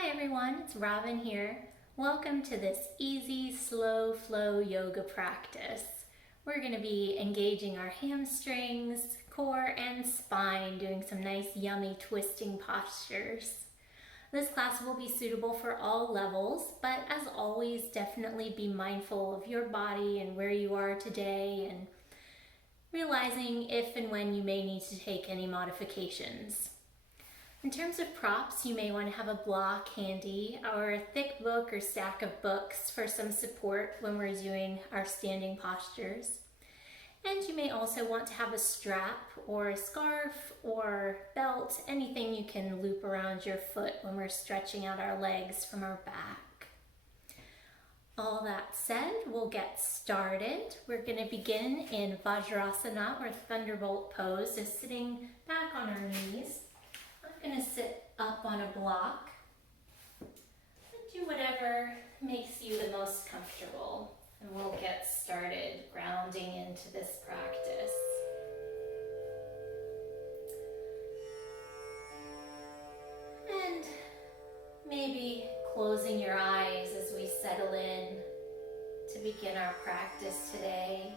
Hi everyone, it's Robin here. Welcome to this easy, slow flow yoga practice. We're going to be engaging our hamstrings, core, and spine, doing some nice yummy twisting postures. This class will be suitable for all levels, but as always, definitely be mindful of your body and where you are today and realizing if and when you may need to take any modifications. In terms of props, you may want to have a block handy or a thick book or stack of books for some support when we're doing our standing postures. And you may also want to have a strap or a scarf or belt, anything you can loop around your foot when we're stretching out our legs from our back. All that said, we'll get started. We're going to begin in Vajrasana or Thunderbolt pose, so sitting back on our knees. I'm going to sit up on a block and do whatever makes you the most comfortable. And we'll get started grounding into this practice. And maybe closing your eyes as we settle in to begin our practice today.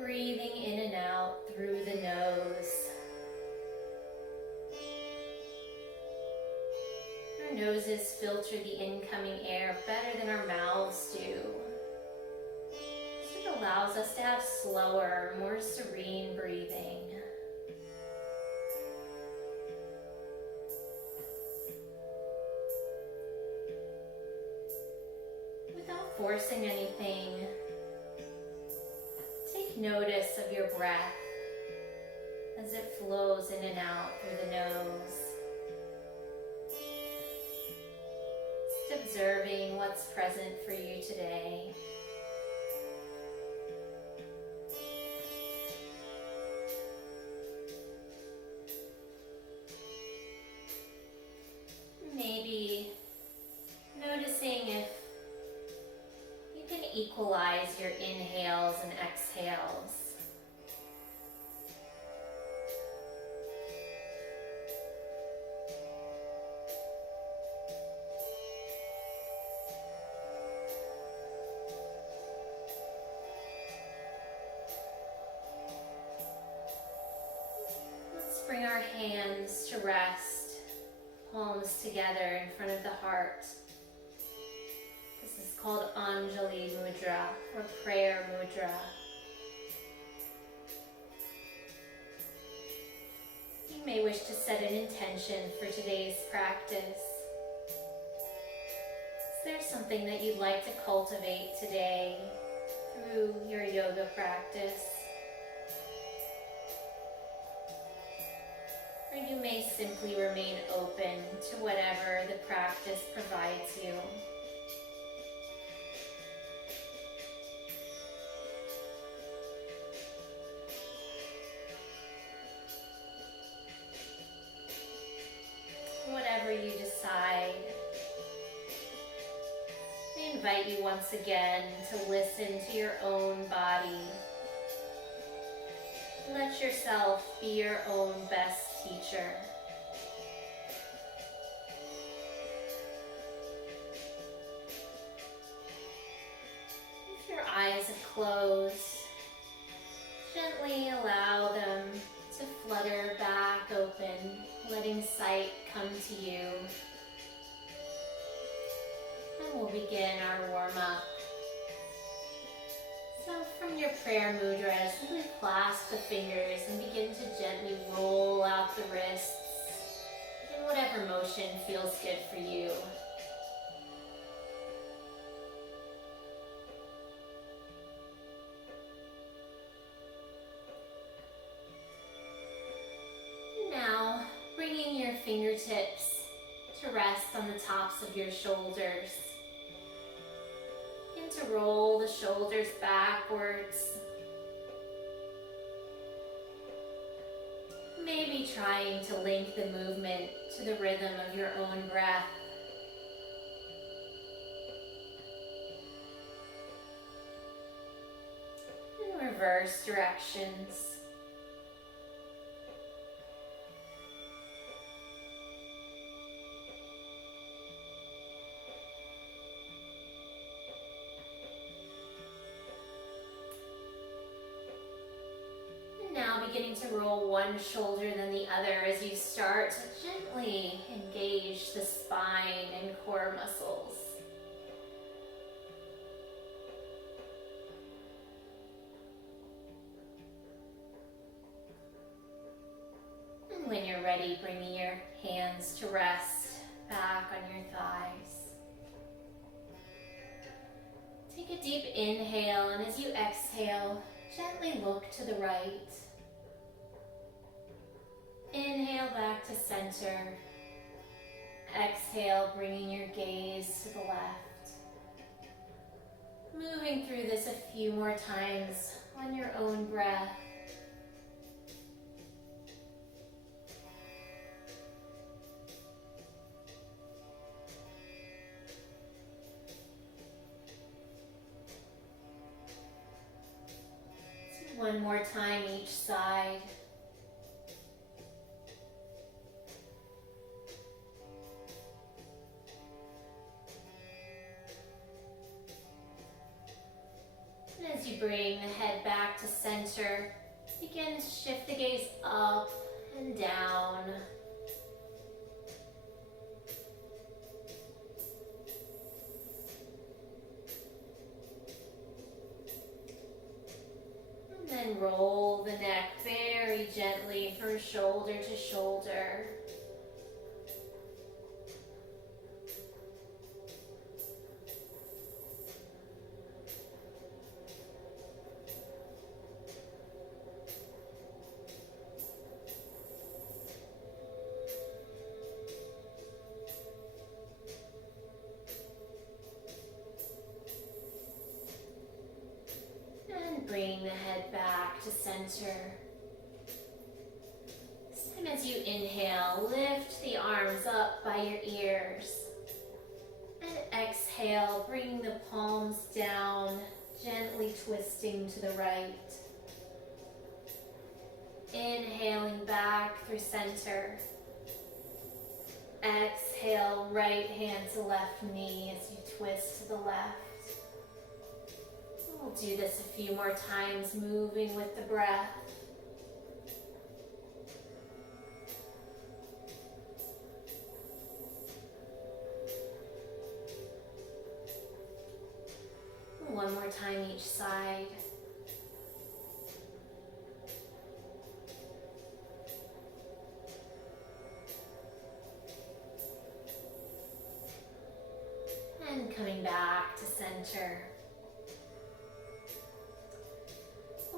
Breathing in and out through the nose. Our noses filter the incoming air better than our mouths do. So it allows us to have slower, more serene breathing. Without forcing anything, notice of your breath as it flows in and out through the nose. Just observing what's present for you today. Maybe noticing if equalize your inhales and exhales. Let's bring our hands to rest, palms together in front of the heart. Called Anjali Mudra or Prayer Mudra. You may wish to set an intention for today's practice. Is there something that you'd like to cultivate today through your yoga practice? Or you may simply remain open to whatever the practice provides you. Whatever you decide, I invite you once again to listen to your own body. Let yourself be your own best teacher. If your eyes are closed, gently allow them to flutter back open, letting sight come to you. And we'll begin our warm-up. So from your prayer mudra, simply clasp the fingers and begin to gently roll out the wrists in whatever motion feels good for you. Fingertips to rest on the tops of your shoulders. Begin to roll the shoulders backwards. Maybe trying to link the movement to the rhythm of your own breath. In reverse directions. beginning to roll one shoulder then the other as you start to gently engage the spine and core muscles. And when you're ready, bringing your hands to rest back on your thighs. Take a deep inhale, and as you exhale, gently look to the right. Inhale back to center. Exhale, bringing your gaze to the left. Moving through this a few more times on your own breath. One more time each side. And as you bring the head back to center, begin to shift the gaze up and down. Then roll the neck very gently from shoulder to shoulder. Bring the head back to center. Same as you inhale, lift the arms up by your ears. And exhale, bring the palms down, gently twisting to the right. Inhaling back through center. Exhale, right hand to left knee as you twist to the left. We'll do this a few more times, moving with the breath. One more time each side. And coming back to center.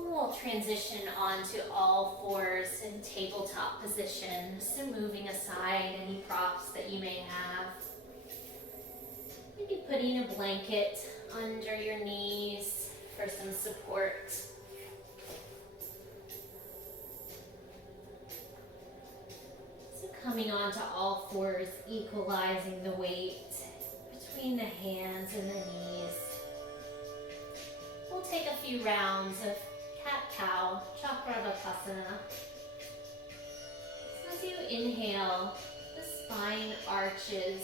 We'll transition onto all fours in tabletop position, so moving aside any props that you may have. Maybe putting a blanket under your knees for some support. So coming onto all fours, equalizing the weight between the hands and the knees. We'll take a few rounds of cat-cow, Chakravartasana. So as you inhale, the spine arches,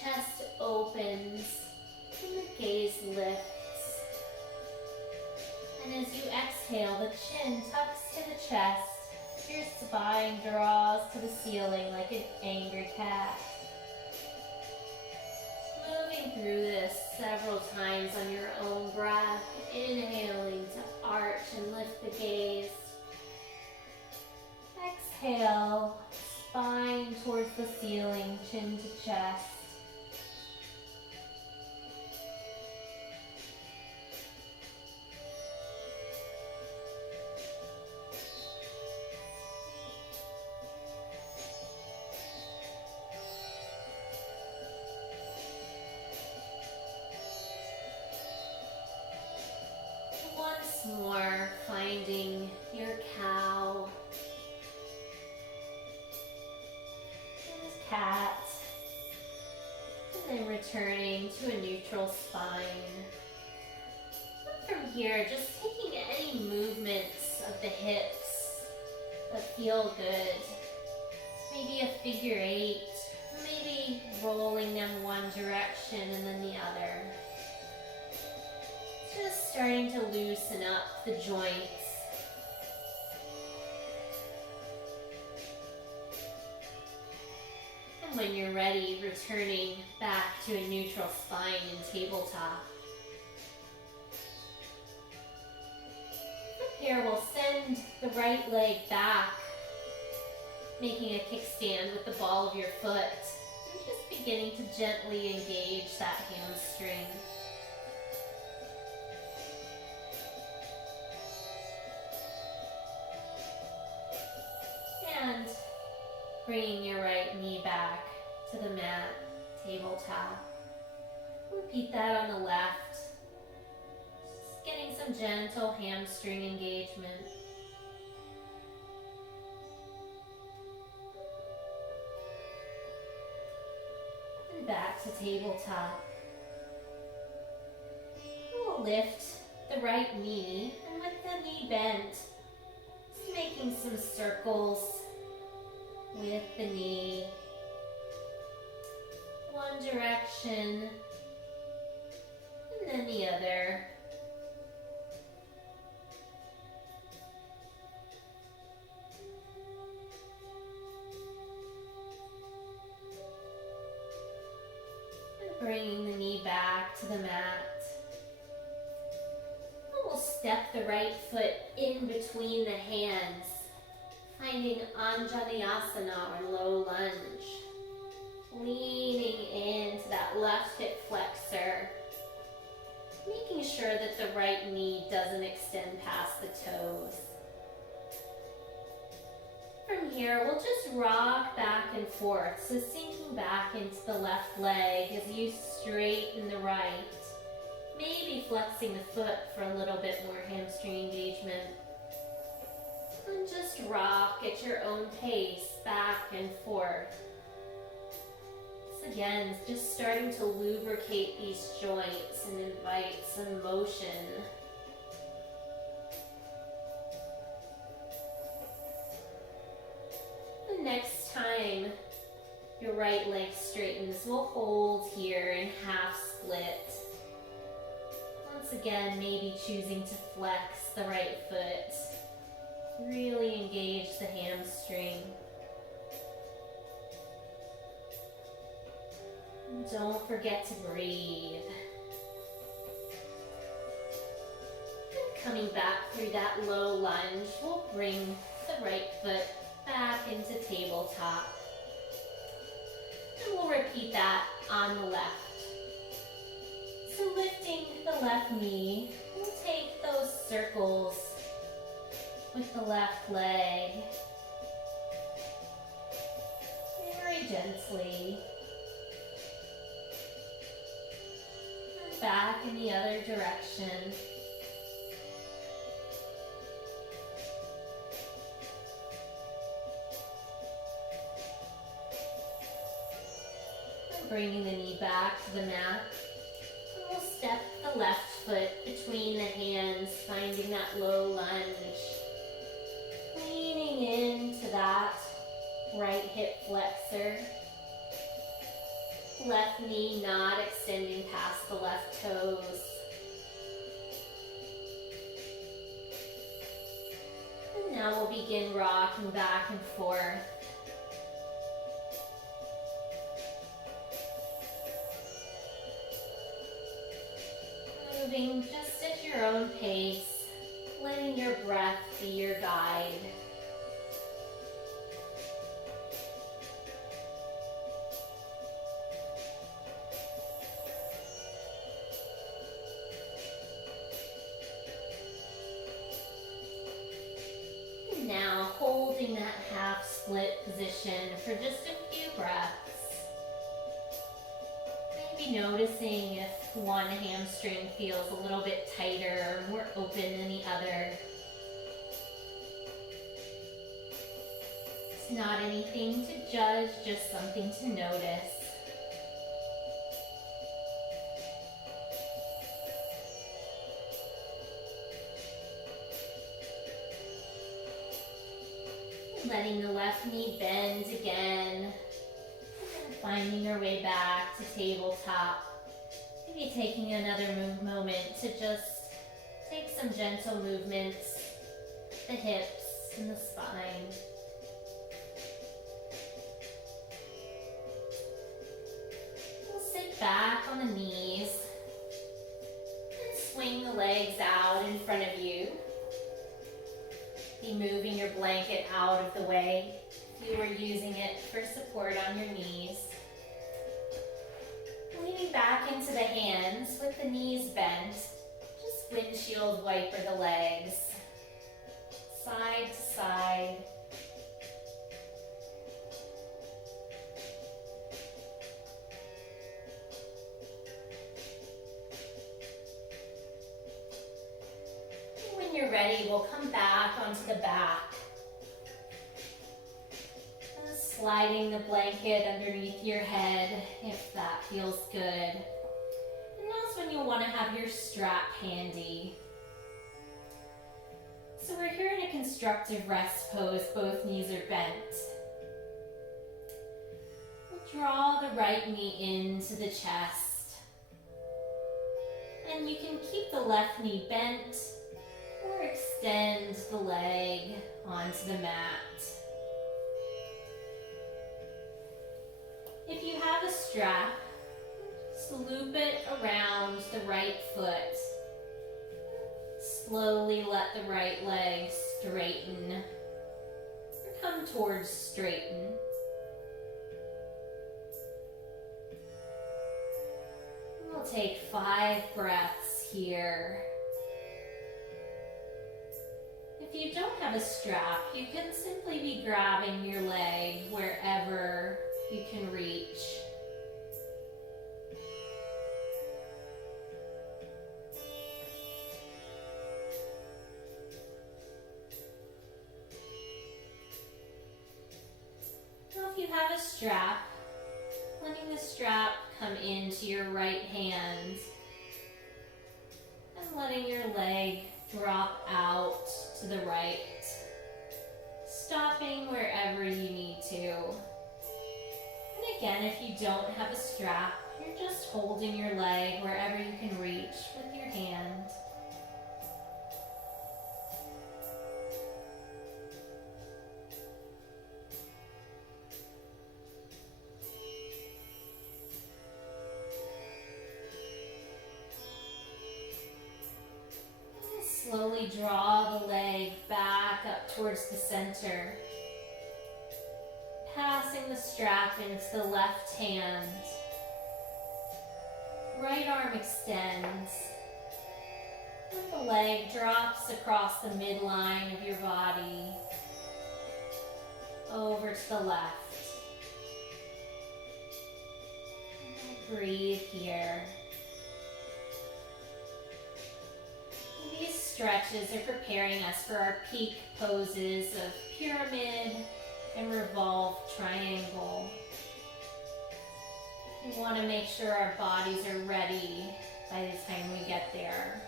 chest opens, and the gaze lifts. And as you exhale, the chin tucks to the chest, your spine draws to the ceiling like an angry cat. Moving through this several times on your own breath, inhaling to arch and lift the gaze. Exhale, spine towards the ceiling, chin to chest. More, finding your cow and cat, and then returning to a neutral spine. From here, just taking any movements of the hips that feel good. Maybe a figure eight, maybe rolling them one direction and then the other. Just starting to loosen up the joints. when you're ready, returning back to a neutral spine in tabletop. From here, we'll send the right leg back, making a kickstand with the ball of your foot, and just beginning to gently engage that hamstring. And bringing your right knee back to the mat, tabletop. Repeat that on the left. Just getting some gentle hamstring engagement. And back to tabletop. We'll lift the right knee, and with the knee bent, just making some circles with the knee. One direction, and then the other. And bringing the knee back to the mat. And we'll step the right foot in between the hands, finding Anjaneyasana or low lunge. Leaning into that left hip flexor, making sure that the right knee doesn't extend past the toes. From here, we'll just rock back and forth, so sinking back into the left leg as you straighten the right, maybe flexing the foot for a little bit more hamstring engagement. And just rock at your own pace, back and forth. Again, just starting to lubricate these joints and invite some motion. The next time your right leg straightens, we'll hold here in half split. Once again, maybe choosing to flex the right foot. Really engage the hamstring. Don't forget to breathe. And coming back through that low lunge, we'll bring the right foot back into tabletop. And we'll repeat that on the left. So lifting the left knee, we'll take those circles with the left leg. Very gently. Back in the other direction. And bringing the knee back to the mat. And we'll step the left foot between the hands, finding that low lunge. Leaning into that right hip flexor. Left knee not extending past the left toes. And now we'll begin rocking back and forth. Moving just at your own pace, letting your breath be your guide. Now holding that half split position for just a few breaths. Maybe noticing if one hamstring feels a little bit tighter or more open than the other. It's not anything to judge, just something to notice. Letting the left knee bend again, and then finding our way back to tabletop. Maybe taking another moment to just take some gentle movements, the hips and the spine. back on the knees and swing the legs out in front of you. Be moving your blanket out of the way if you were using it for support on your knees. Leaning back into the hands with the knees bent, just windshield wiper the legs, side to side. When you're ready, we'll come back onto the back. Sliding the blanket underneath your head if that feels good. And that's when you'll want to have your strap handy. So we're here in a constructive rest pose, both knees are bent. We'll draw the right knee into the chest. And you can keep the left knee bent or extend the leg onto the mat. If you have a strap, just loop it around the right foot. Slowly let the right leg straighten or come towards straighten. We'll take 5 breaths here. If you don't have a strap, you can simply be grabbing your leg wherever you can reach. Now if you have a strap, letting the strap come into your right hand and letting your leg drop out to the right, stopping wherever you need to. And again, if you don't have a strap, you're just holding your leg wherever you can reach with your hand. And slowly draw the leg back up towards the center. Passing the strap into the left hand. Right arm extends. And the leg drops across the midline of your body. Over to the left. Breathe here. These stretches are preparing us for our peak poses of pyramid and revolve triangle. We want to make sure our bodies are ready by the time we get there.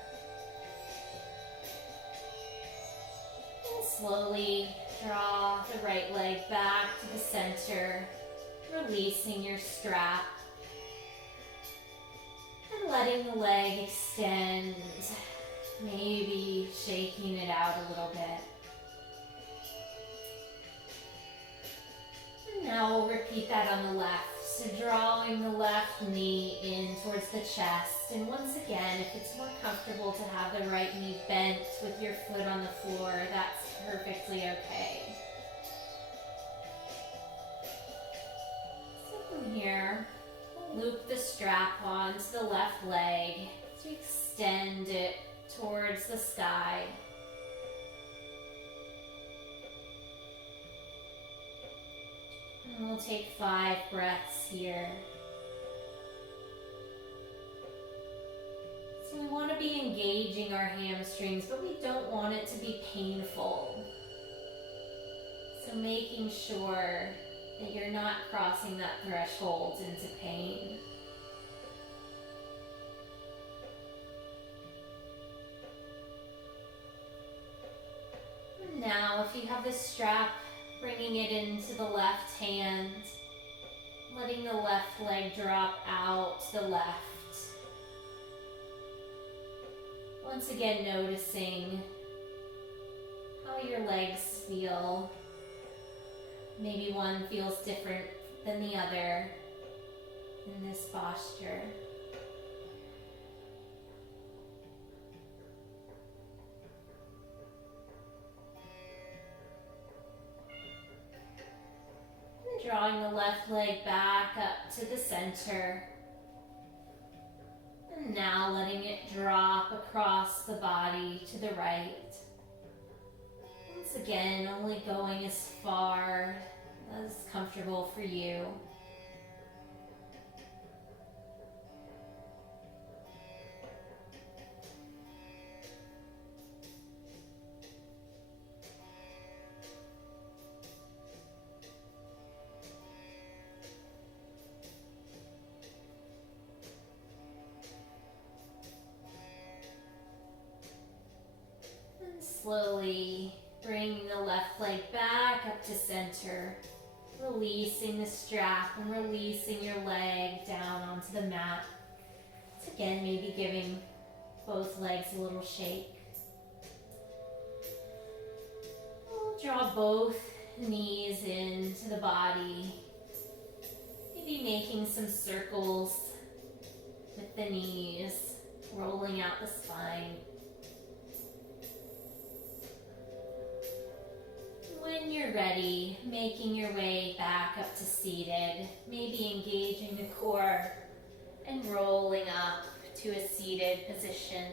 And slowly draw the right leg back to the center, releasing your strap. And letting the leg extend, maybe shaking it out a little bit. Now we'll repeat that on the left. So drawing the left knee in towards the chest. And once again, if it's more comfortable to have the right knee bent with your foot on the floor, that's perfectly okay. So from here, we'll loop the strap onto the left leg to extend it towards the sky. And we'll take 5 breaths here. So we want to be engaging our hamstrings, but we don't want it to be painful. So making sure that you're not crossing that threshold into pain. And now, if you have the strap, bringing it into the left hand, letting the left leg drop out to the left. Once again, noticing how your legs feel. Maybe one feels different than the other. in this posture. And drawing the left leg back up to the center. And now letting it drop across the body to the right. Once again, only going as far as comfortable for you. Slowly bringing the left leg back up to center, releasing the strap and releasing your leg down onto the mat. So again, maybe giving both legs a little shake. We'll draw both knees into the body, maybe making some circles with the knees, rolling out the spine. When you're ready, making your way back up to seated, maybe engaging the core and rolling up to a seated position.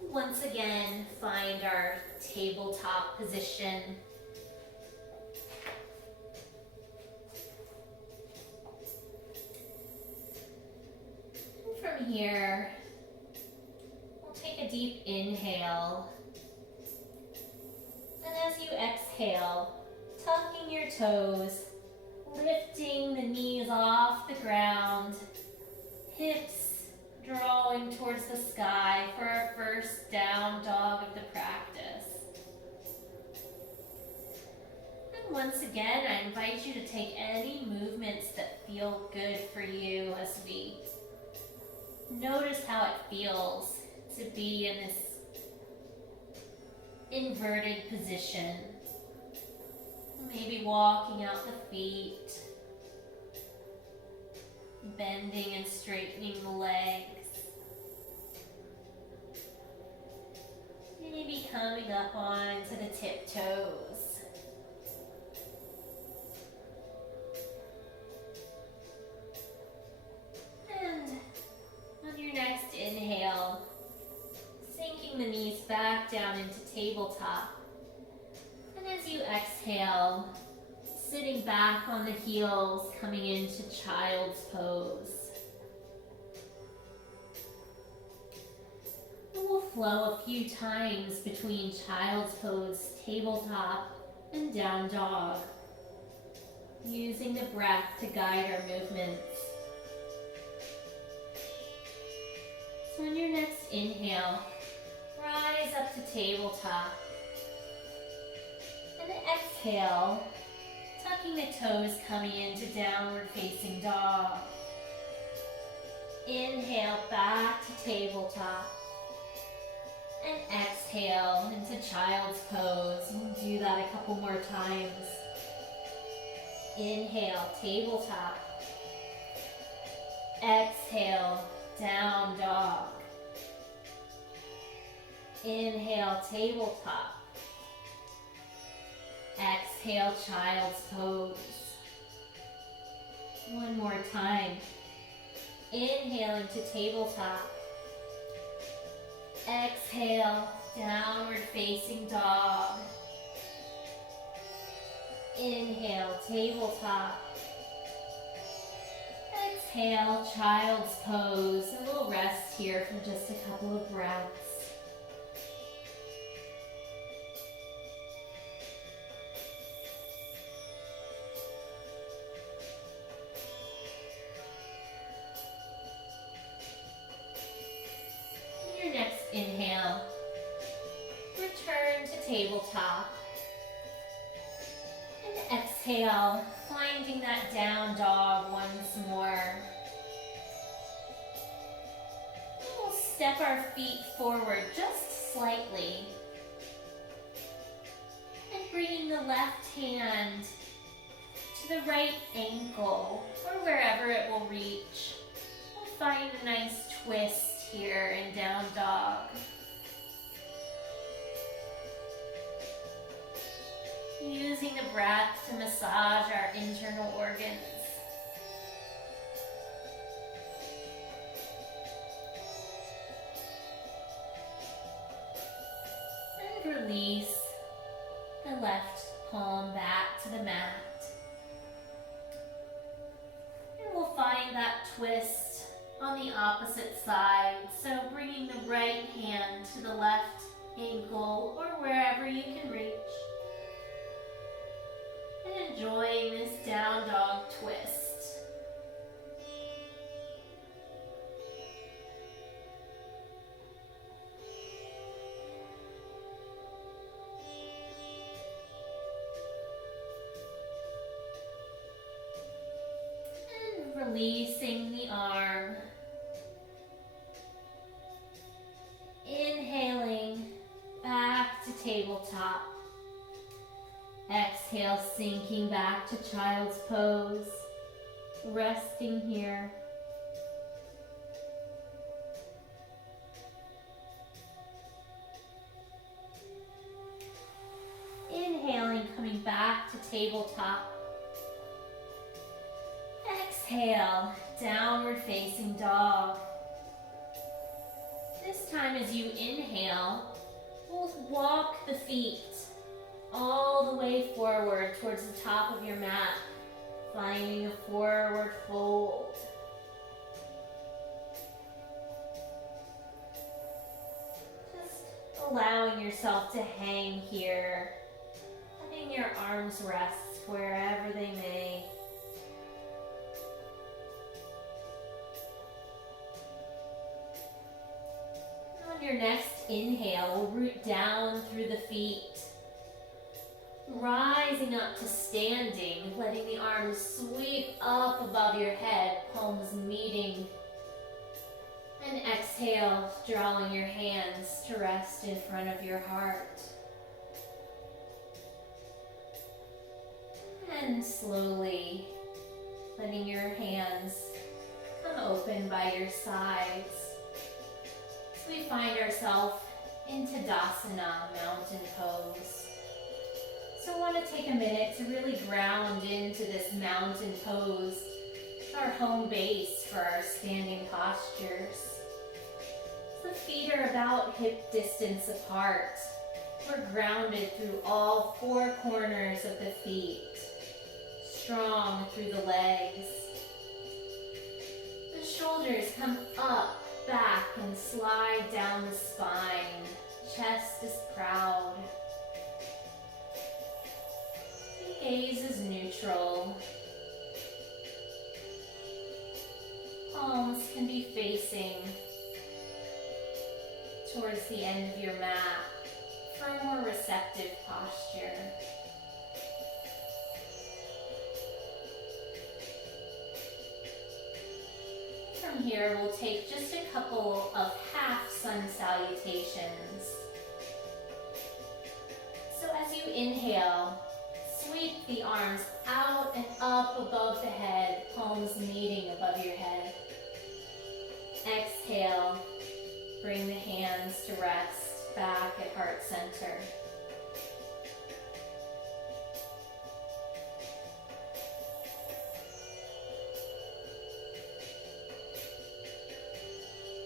Once again, find our tabletop position. And from here, we'll take a deep inhale. And as you exhale, tucking your toes, lifting the knees off the ground, hips drawing towards the sky for our first down dog of the practice. And once again, I invite you to take any movements that feel good for you as we notice how it feels to be in this inverted position. Maybe walking out the feet, bending and straightening the legs. Maybe coming up onto the tiptoes. And on your next inhale, sinking the knees back down into tabletop. And as you exhale, sitting back on the heels, coming into child's pose. And we'll flow a few times between child's pose, tabletop, and down dog, using the breath to guide our movements. So on your next inhale, rise up to tabletop. And exhale, tucking the toes, coming into downward facing dog. Inhale back to tabletop. And exhale into child's pose. And do that a couple more times. Inhale, tabletop. Exhale, down dog. Inhale, tabletop. Exhale, child's pose. One more time. Inhaling to tabletop. Exhale, downward facing dog. Inhale, tabletop. Exhale, child's pose. And we'll rest here for just a couple of breaths. Inhale, return to tabletop, and exhale, finding that down dog once more. And we'll step our feet forward just slightly, and bringing the left hand to to the right ankle or wherever it will reach. We'll find a nice twist here in down dog. Using the breath to massage our internal organs. And release the left palm back to the mat. And we'll find that twist on the opposite side. So bringing the right hand to the left ankle or wherever you can reach. And enjoying this down dog twist. And releasing the arm. Inhaling back to tabletop. Exhale, sinking back to child's pose, resting here. Inhaling, coming back to tabletop. Exhale, downward facing dog. This time as you inhale, we'll walk the feet all the way forward towards the top of your mat, finding a forward fold. Just allowing yourself to hang here, letting your arms rest wherever they may. On your next inhale, we'll root down through the feet. Rising up to standing, letting the arms sweep up above your head, palms meeting. And exhale, drawing your hands to rest in front of your heart. And slowly letting your hands come open by your sides. So we find ourselves in Tadasana, mountain pose. So I want to take a minute to really ground into this mountain pose. It's our home base for our standing postures. So the feet are about hip distance apart. We're grounded through all four corners of the feet. Strong through the legs. The shoulders come up, back, and slide down the spine. Chest is proud. Gaze is neutral. Palms can be facing towards the end of your mat for a more receptive posture. From here, we'll take just a couple of half sun salutations. So as you inhale, sweep the arms out and up above the head, palms meeting above your head. Exhale, bring the hands to rest back at heart center.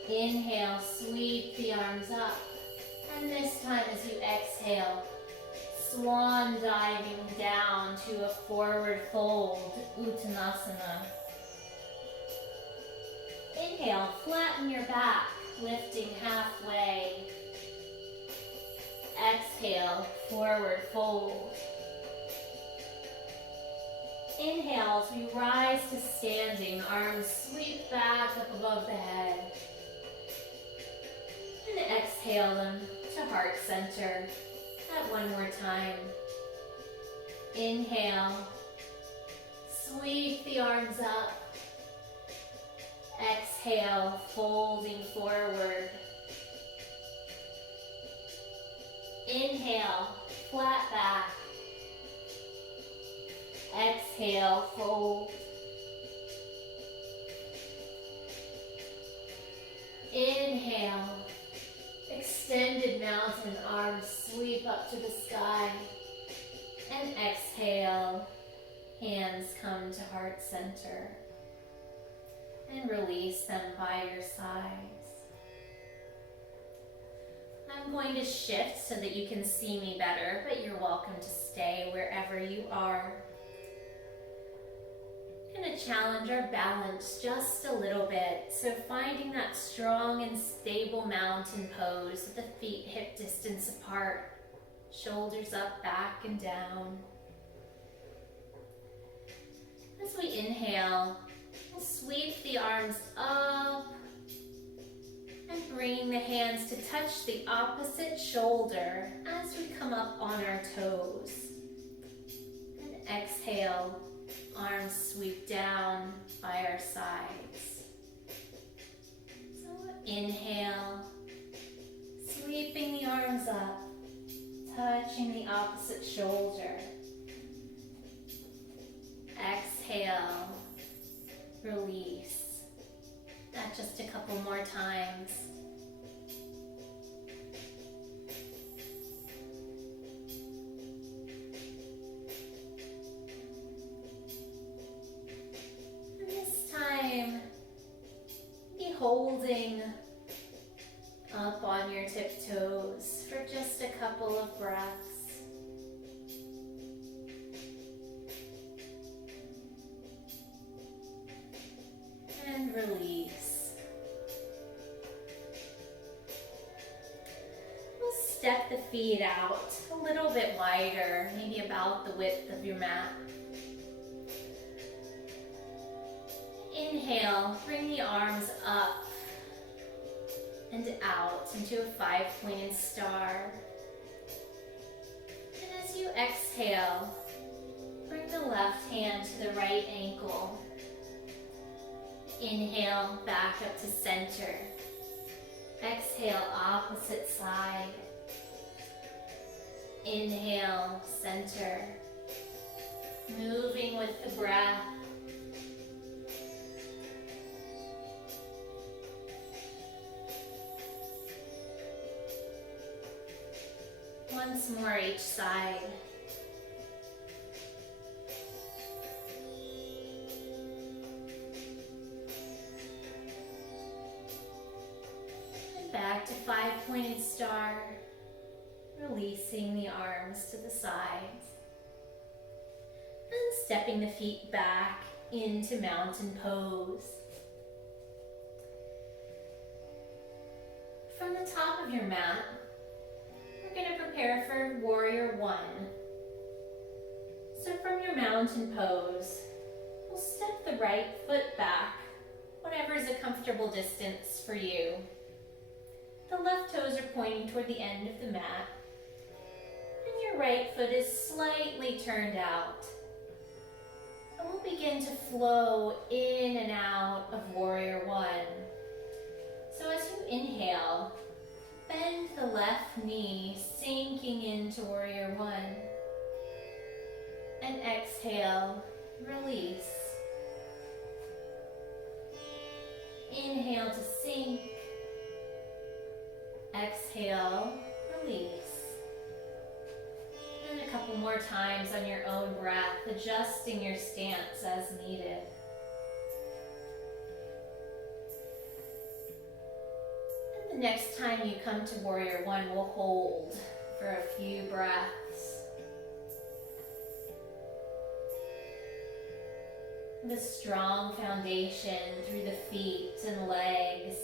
Inhale, sweep the arms up. And this time as you exhale, swan diving down to a forward fold, Uttanasana. Inhale, flatten your back, lifting halfway. Exhale, forward fold. Inhale, as we rise to standing, arms sweep back up above the head. And exhale them to heart center. That one more time. Inhale, sweep the arms up. Exhale, folding forward. Inhale, flat back. Exhale. exhale, fold. Inhale, extended mountain arms sweep up to the sky. And exhale, hands come to heart center. And release them by your sides. I'm going to shift so that you can see me better, but you're welcome to stay wherever you are. I'm going to challenge our balance just a little bit. So finding that strong and stable mountain pose with the feet hip distance apart, shoulders up, back and down. As we inhale, we'll sweep the arms up and bringing the hands to touch the opposite shoulder as we come up on our toes. And exhale, arms sweep down by our sides. So inhale, sweeping the arms up, touching the opposite shoulder. Exhale, release. That just a couple more times. And this time, be holding up on your tiptoes for just a couple of breaths. And release. We'll step the feet out a little bit wider, maybe about the width of your mat. Inhale, bring the arms up and out into a 5-pointed star. And as you exhale, bring the left hand to the right ankle. Inhale, back up to center. Exhale, opposite side. Inhale, center. Moving with the breath. Once more each side. Back to 5-pointed star, releasing the arms to the sides. And stepping the feet back into mountain pose. From the top of your mat, we're going to prepare for Warrior One. So from your mountain pose, we'll step the right foot back, whatever is a comfortable distance for you. The left toes are pointing toward the end of the mat, and your right foot is slightly turned out. And we'll begin to flow in and out of Warrior One. So as you inhale, bend the left knee, sinking into Warrior One. And exhale, release. Inhale to sink. Exhale, release. And a couple more times on your own breath, adjusting your stance as needed. And the next time you come to Warrior One, we'll hold for a few breaths. The strong foundation through the feet and legs.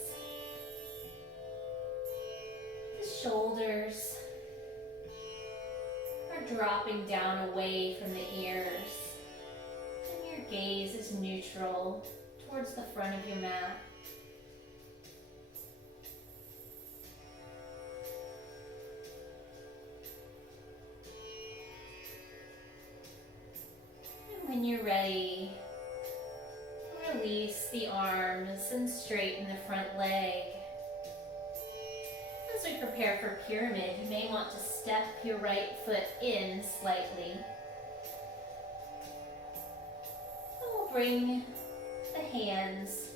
Shoulders are dropping down away from the ears, and your gaze is neutral towards the front of your mat. And when you're ready, release the arms and straighten the front leg. As we prepare for pyramid, you may want to step your right foot in slightly. bring the hands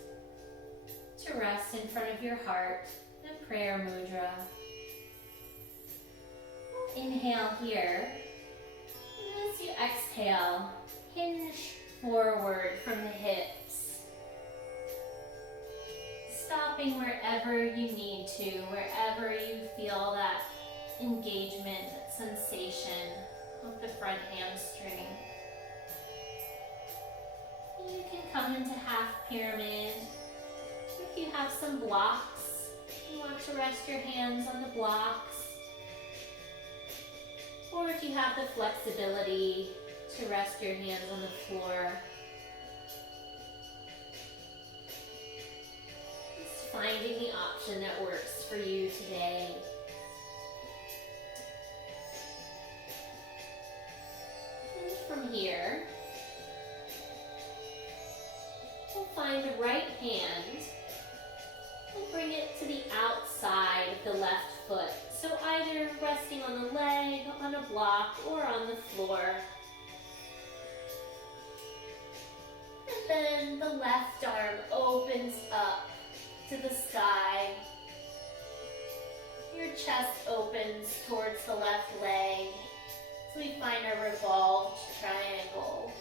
to rest in front of your heart in a prayer mudra. Inhale here. And as you exhale, hinge forward from the hips. Stopping wherever you need to, wherever you feel that engagement, that sensation of the front hamstring. You can come into half pyramid. If you have some blocks, you want to rest your hands on the blocks. Or if you have the flexibility to rest your hands on the floor. Just finding the option that works for you today. And from here, we'll find the right hand and bring it to the outside of the left foot. So either resting on the leg, on a block, or on the floor. And then the left arm opens up to the sky. Your chest opens towards the left leg. So we find a revolved triangle.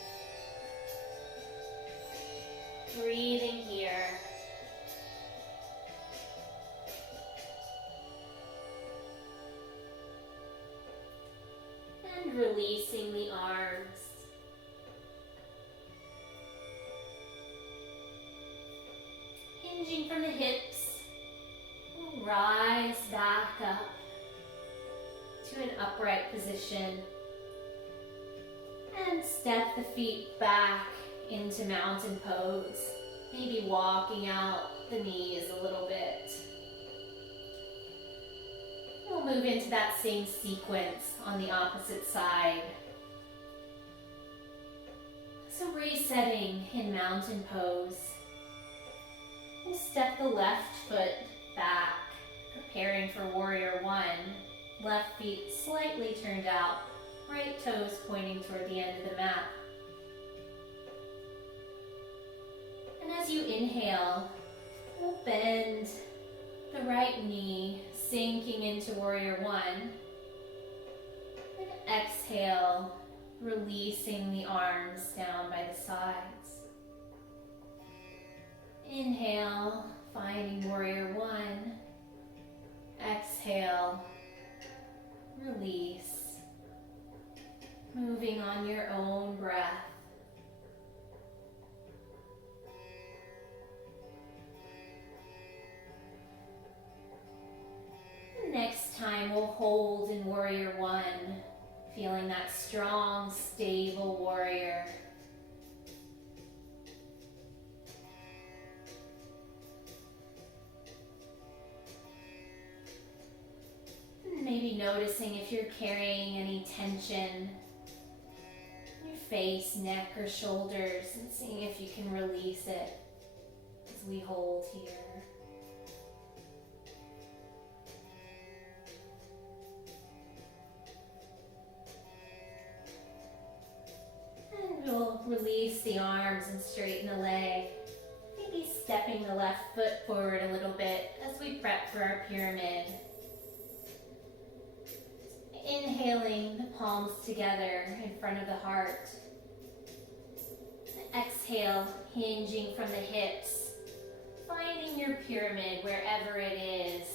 Breathing here. And releasing the arms. Hinging from the hips. We'll rise back up to an upright position. And step the feet back into mountain pose. Maybe walking out the knees a little bit. We'll move into that same sequence on the opposite side. So resetting in mountain pose. We'll step the left foot back, preparing for warrior one. Left feet slightly turned out, right toes pointing toward the end of the mat. And as you inhale, we'll bend the right knee, sinking into warrior one. And exhale, releasing the arms down by the sides. Inhale, finding warrior one. Exhale, release. Moving on your own breath. Next time we'll hold in warrior one, feeling that strong, stable warrior. Maybe noticing if you're carrying any tension in your face, neck, or shoulders, and seeing if you can release it as we hold here. And we'll release the arms and straighten the leg. Maybe stepping the left foot forward a little bit as we prep for our pyramid. Inhaling the palms together in front of the heart. Exhale, hinging from the hips, finding your pyramid wherever it is.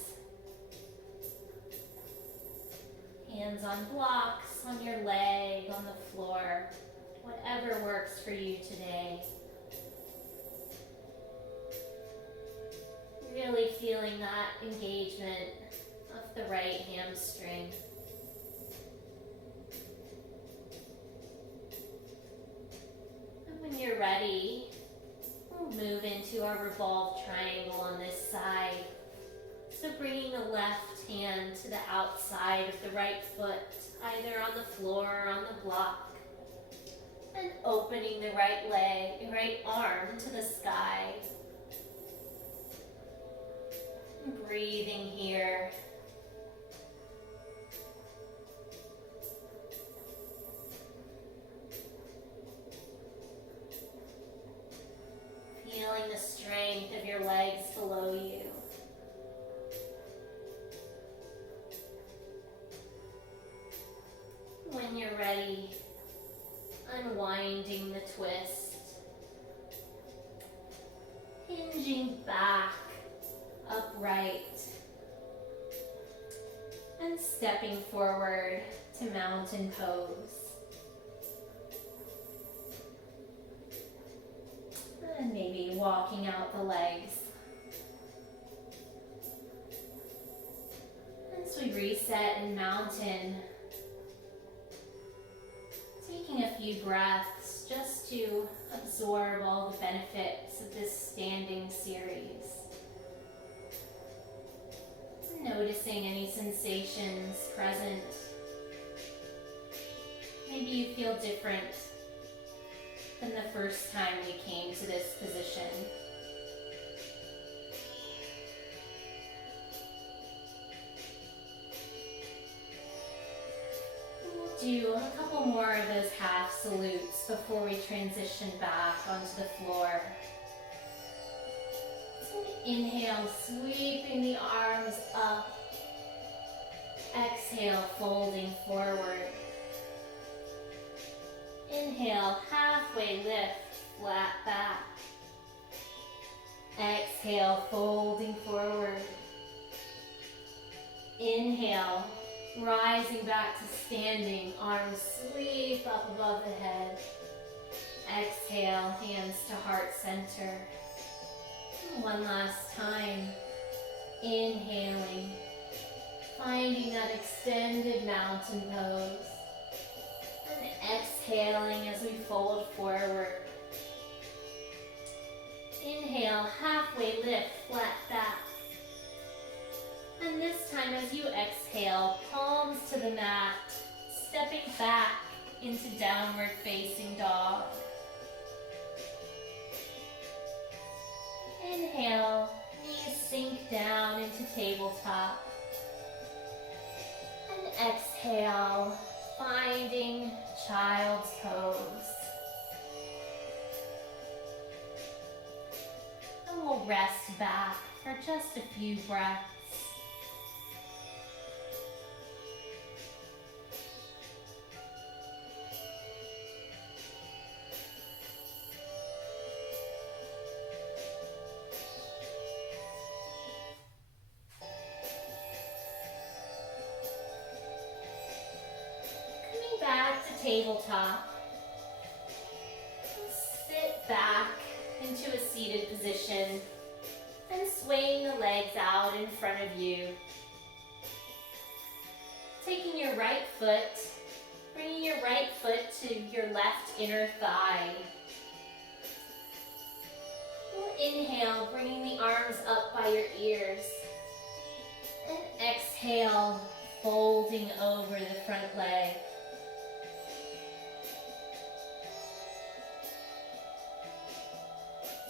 Hands on blocks, on your leg, on the floor, whatever works for you today. Really feeling that engagement of the right hamstring. When you're ready, we'll move into our revolved triangle on this side. So bringing the left hand to the outside of the right foot, either on the floor or on the block. And opening the right leg, right arm to the sky. Breathing here. feeling the strength of your legs below you. When you're ready, unwinding the twist, hinging back upright, and stepping forward to mountain pose. And maybe walking out the legs. As we reset in mountain, taking a few breaths just to absorb all the benefits of this standing series. Noticing any sensations present. Maybe you feel different than the first time we came to this position. We'll do a couple more of those half salutes before we transition back onto the floor. So inhale, sweeping the arms up. Exhale, folding forward. Inhale, halfway lift, flat back. Exhale, folding forward. Inhale, rising back to standing, arms sweep up above the head. Exhale, hands to heart center. One last time. Inhaling, finding that extended mountain pose. And exhaling as we fold forward. Inhale, halfway lift, flat back. And this time as you exhale, palms to the mat, stepping back into downward facing dog. Inhale, knees sink down into tabletop. And exhale, finding child's pose. And we'll rest back for just a few breaths. Back to tabletop. Sit back into a seated position and swaying the legs out in front of you. Taking your right foot, bringing your right foot to your left inner thigh. We'll inhale, bringing the arms up by your ears. And exhale, folding over the front leg.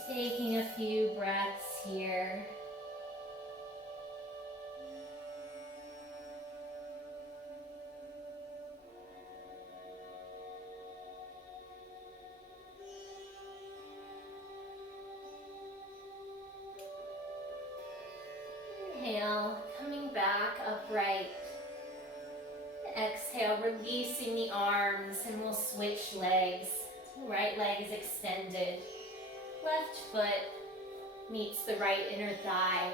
Taking a few breaths here. Inhale, coming back upright. Exhale, releasing the arms, and we'll switch legs. Right leg is extended. Left foot meets the right inner thigh.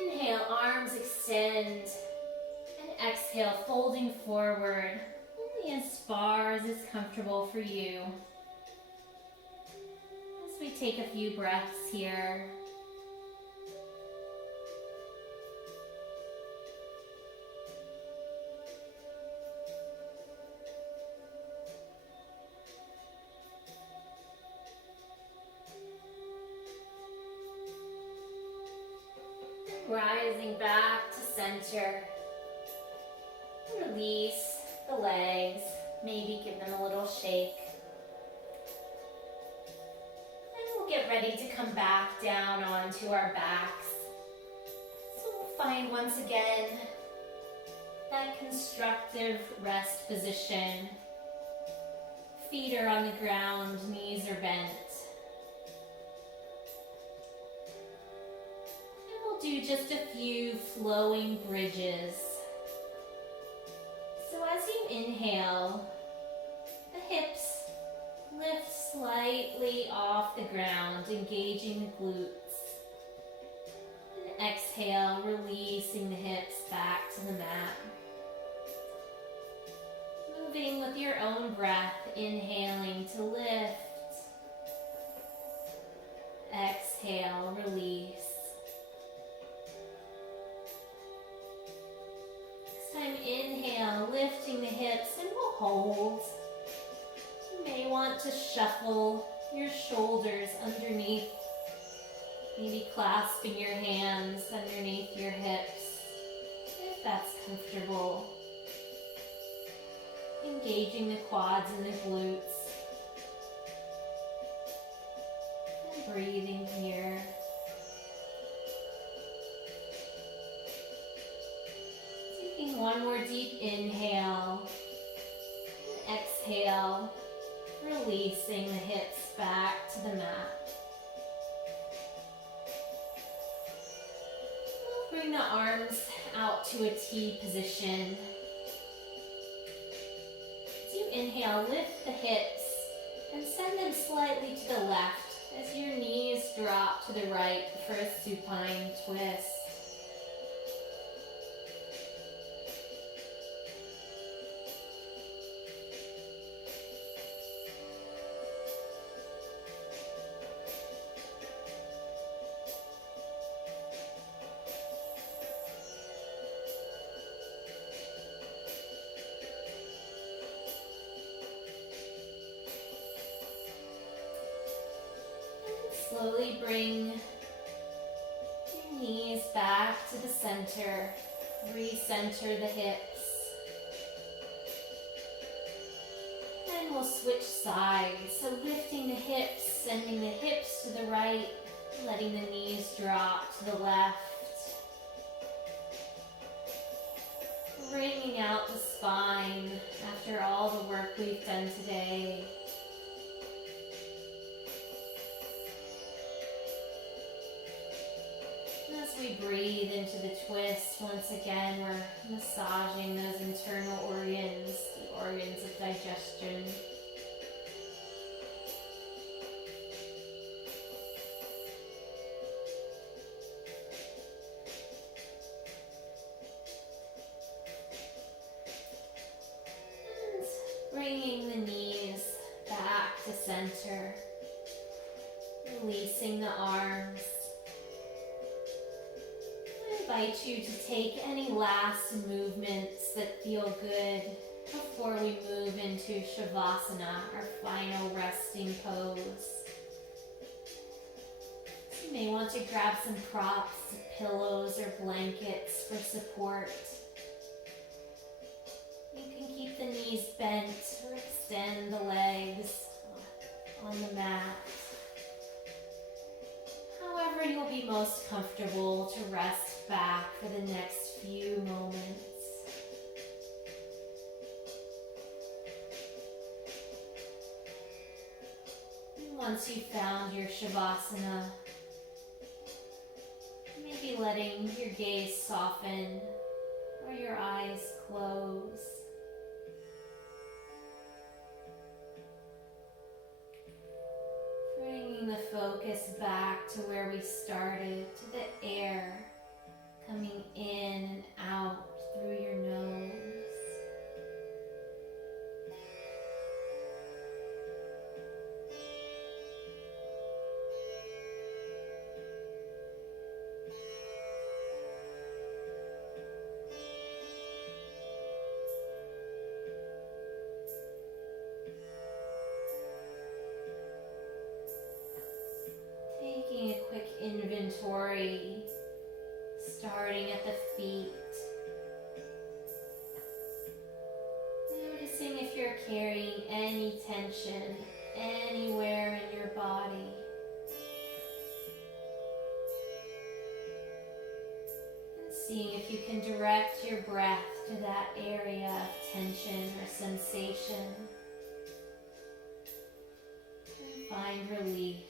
Inhale, arms extend. And exhale, folding forward, only as far as is comfortable for you. As we take a few breaths here. Rising back to center. Release the legs, maybe give them a little shake. And we'll get ready to come back down onto our backs. So we'll find once again that constructive rest position. Feet are on the ground, knees are bent. do just a few flowing bridges. So as you inhale, the hips lift slightly off the ground, engaging the glutes. And exhale, releasing the hips back to the mat. Moving with your own breath, inhaling to lift. Exhale, release. Next time, inhale, lifting the hips, and we'll hold. You may want to shuffle your shoulders underneath, maybe clasping your hands underneath your hips, if that's comfortable. Engaging the quads and the glutes. And breathing here. Taking one more deep inhale. And exhale, releasing the hips back to the mat. Bring the arms out to a T position. Inhale, lift the hips and send them slightly to the left as your knees drop to the right for a supine twist. Slowly bring your knees back to the center. Recenter the hips. Then we'll switch sides. So lifting the hips, sending the hips to the right, letting the knees drop to the left. Bringing out the spine after all the work we've done today. As we breathe into the twist, once again, we're massaging those internal organs, the organs of digestion. And bringing the knees back to center, releasing the arms. I invite you to take any last movements that feel good before we move into Shavasana, our final resting pose. You may want to grab some props, pillows or blankets for support. You can keep the knees bent or extend the legs on the mat. However you'll be most comfortable to rest back for the next few moments. And once you've found your Shavasana, maybe letting your gaze soften or your eyes close. Bringing the focus back to where we started, to the air coming in and out through your nose. Taking a quick inventory, starting at the feet. Noticing if you're carrying any tension anywhere in your body. And seeing if you can direct your breath to that area of tension or sensation. And find release.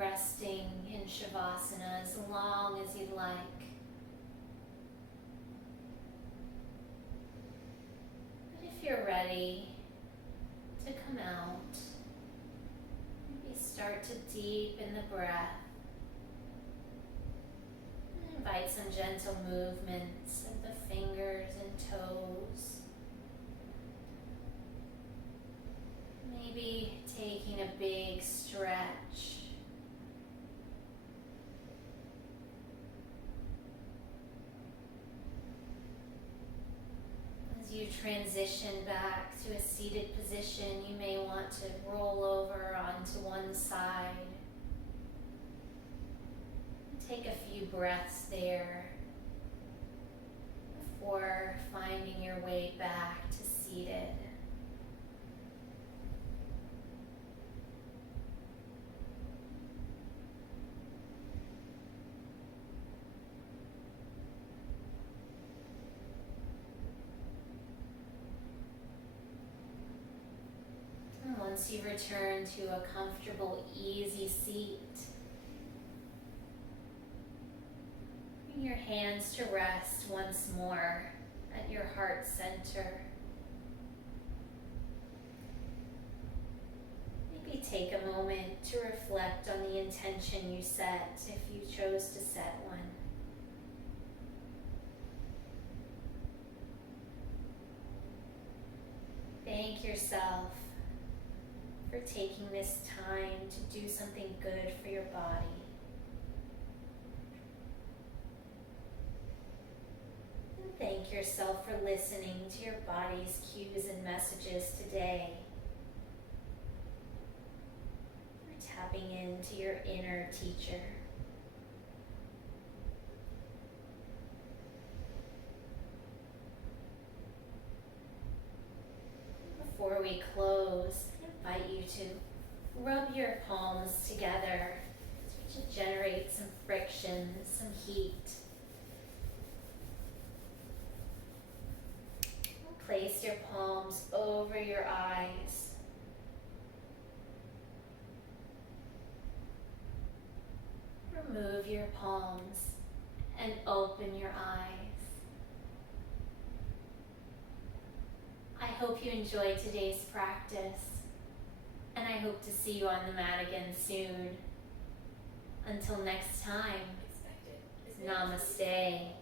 resting in Shavasana as long as you'd like. But if you're ready to come out, maybe start to deepen the breath. And invite some gentle movements of the fingers and toes. Maybe taking a big stretch. As you transition back to a seated position, you may want to roll over onto one side. Take a few breaths there before finding your way back to seated. And once you return to a comfortable, easy seat, bring your hands to rest once more at your heart center. Maybe take a moment to reflect on the intention you set if you chose to set one. Thank yourself for taking this time to do something good for your body. And thank yourself for listening to your body's cues and messages today. For tapping into your inner teacher. Before we close, I invite you to rub your palms together to generate some friction, some heat. Place your palms over your eyes. Remove your palms and open your eyes. I hope you enjoyed today's practice, and I hope to see you on the mat again soon. Until next time, namaste.